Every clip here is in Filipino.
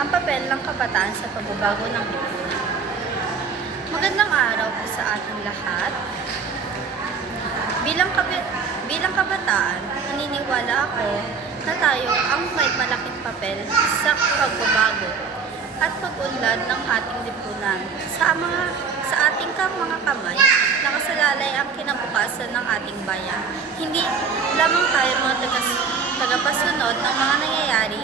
ang papel ng kabataan sa pagbabago ng lipunan. Magandang araw po sa ating lahat. Bilang kabataan, naniniwala ako na tayo ang may malaking papel sa pagbabago at pag-unlad ng ating lipunan. Sa ating mga kamay, nakasalalay ang kinabukasan ng ating bayan. Hindi lamang tayo mga tagapasunod ng mga nangyayari,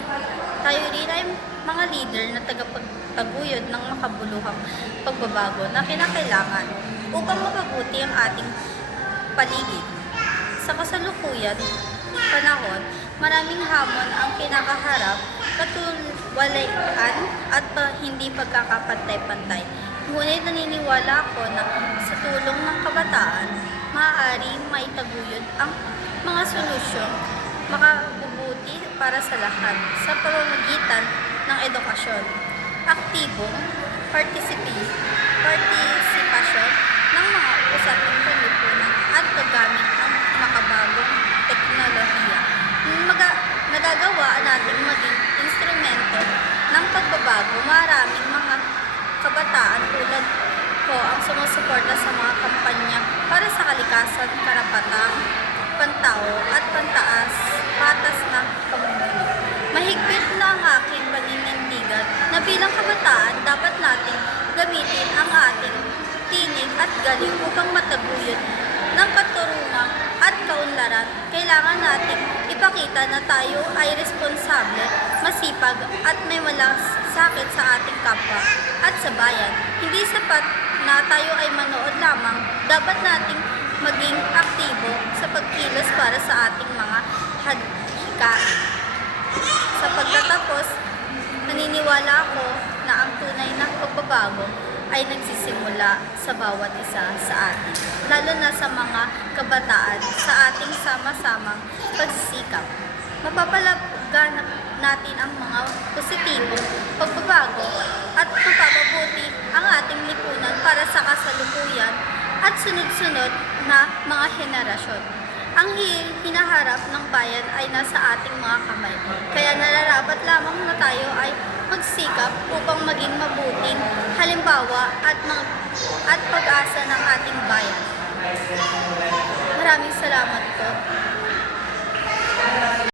tayo rin ay mga leader na tagapagtaguyod ng makabuluhang pagbabago na kinakailangan upang mapabuti ang ating paligid. Sa kasalukuyan panahon, maraming hamon ang kinakaharap, katuwalian at hindi pagkakapantay-pantay. Ngunit naniniwala ako na sa tulong ng kabataan, maaaring maitaguyod ang mga solusyon makabubuti para sa lahat sa pamamagitan ng edukasyon, aktibong partisipasyon ng mga usaping panlipunan at paggamit ng makabagong teknolohiya. Nagagawa natin maging instrumento ng pagbabago. Maraming mga kabataan tulad ko ang sumusuporta sa mga kampanya para sa kalikasan, karapatan, pantao at patas na pamumuno. Mahigpit na ang aking paninindigan na bilang kabataan dapat nating gamitin ang ating tinig at galing upang mataguyod ng katurungan at kaunlaran. Kailangan nating ipakita na tayo ay responsable, masipag at may walang sakit sa ating kapwa at sa bayan. Hindi sapat na tayo ay manood lamang, dapat nating maging aktibo sa pagkilos para sa ating mga hadikain. Sa pagtatapos, naniniwala ako na ang tunay na pagbabago ay nagsisimula sa bawat isa sa atin, lalo na sa mga kabataan sa ating sama-samang pagsisikap. Mapapalaganap natin ang mga positibong pagbabago at mapapabuti ang ating lipunan para sa kasalukuyan at sunod-sunod na mga henerasyon. Ang hinaharap ng bayan ay nasa ating mga kamay, kaya nararapat lamang na tayo ay magsikap upang maging mabuting halimbawa at pag-asa ng ating bayan. Maraming salamat po.